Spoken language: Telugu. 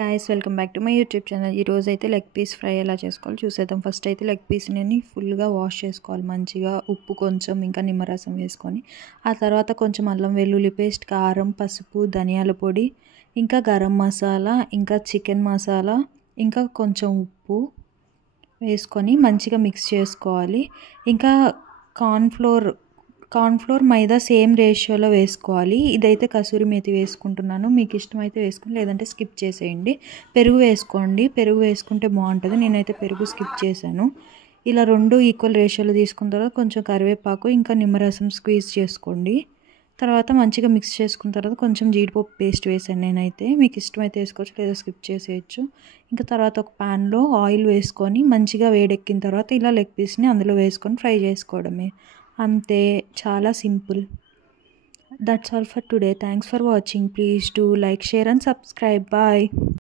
Guys welcome back to my YouTube channel. ఈ రోజు అయితే లెగ్ పీస్ ఫ్రై ఎలా చేసుకోవాలి చూసేద్దాం. ఫస్ట్ అయితే లెగ్ పీస్ని ఫుల్గా వాష్ చేసుకోవాలి మంచిగా, ఉప్పు కొంచెం ఇంకా నిమ్మరసం వేసుకొని. ఆ తర్వాత కొంచెం అల్లం వెల్లుల్లి పేస్ట్, కారం, పసుపు, ధనియాల పొడి, ఇంకా గరం మసాలా, ఇంకా చికెన్ మసాలా, ఇంకా కొంచెం ఉప్పు వేసుకొని మంచిగా మిక్స్ చేసుకోవాలి. ఇంకా కార్న్ఫ్లోర్ మైదా సేమ్ రేషియోలో వేసుకోవాలి. ఇదైతే కసూరి మేతి వేసుకుంటున్నాను, మీకు ఇష్టమైతే వేసుకుని లేదంటే స్కిప్ చేసేయండి. పెరుగు వేసుకోండి, పెరుగు వేసుకుంటే బాగుంటుంది. నేనైతే పెరుగు స్కిప్ చేశాను. ఇలా రెండు ఈక్వల్ రేషియోలో తీసుకున్న తర్వాత కొంచెం కరివేపాకు ఇంకా నిమ్మరసం స్క్వీజ్ చేసుకోండి. తర్వాత మంచిగా మిక్స్ చేసుకున్న తర్వాత కొంచెం జీడిపప్పు పేస్ట్ వేసాను నేనైతే, మీకు ఇష్టమైతే వేసుకోవచ్చు లేదా స్కిప్ చేసేయచ్చు. ఇంకా తర్వాత ఒక ప్యాన్లో ఆయిల్ వేసుకొని మంచిగా వేడెక్కిన తర్వాత ఇలా లెగ్ పీస్ని అందులో వేసుకొని ఫ్రై చేసుకోవడమే, అంతే, చాలా simple. That's all for today. Thanks for watching. Please do like, share and subscribe. Bye.